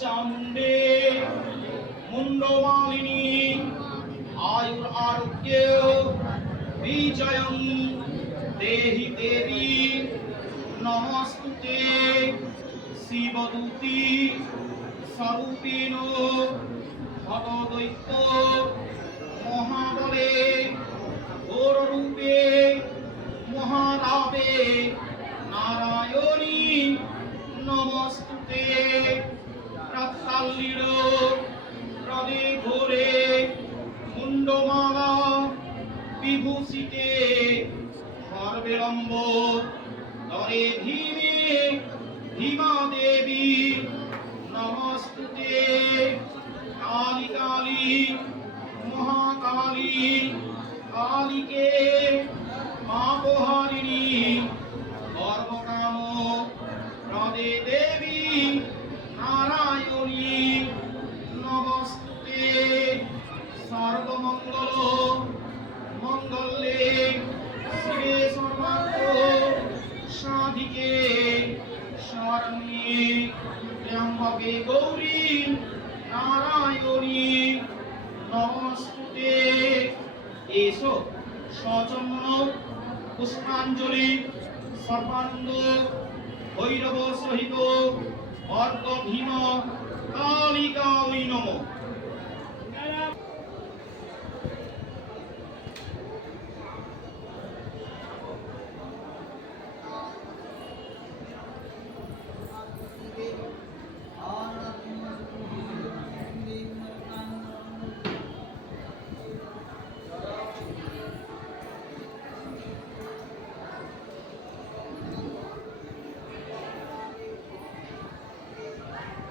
চামুণ্ডে মুন্ডমালিনী আয়ুর আরোগ্য বিজয়ং দেহি দেবী নমস্তুতে শিবদূতি স্বরূপিণ ভবদৈত্য মহাবলে ঘোররূপে মহারাবে নারায়ণী নমস্তুতে প্রাপ্তাল্লীর হৃদে ঘোরে মুন্ডমালা বিভূষিতে হরবিলম্ব দরে ধীমে ধীমা দেবী নমস্তুতে কালী কালী মহাকালী কালীকে মাপহারিণী সর্বকাম হৃদে দেবী নারায়ণী নমস্তুতে সর্বমঙ্গল মঙ্গলে শিবে সর্বার্থ সাধিকে শরণ্যে ত্র্যম্বকে গৌরী নারায়ণী নমস্তুতে। এসো সচন্দন পুষ্পাঞ্জলি সর্বানন্দ ভৈরব সহিত অর্ঘ্য ভীম কালী কালী নমঃ।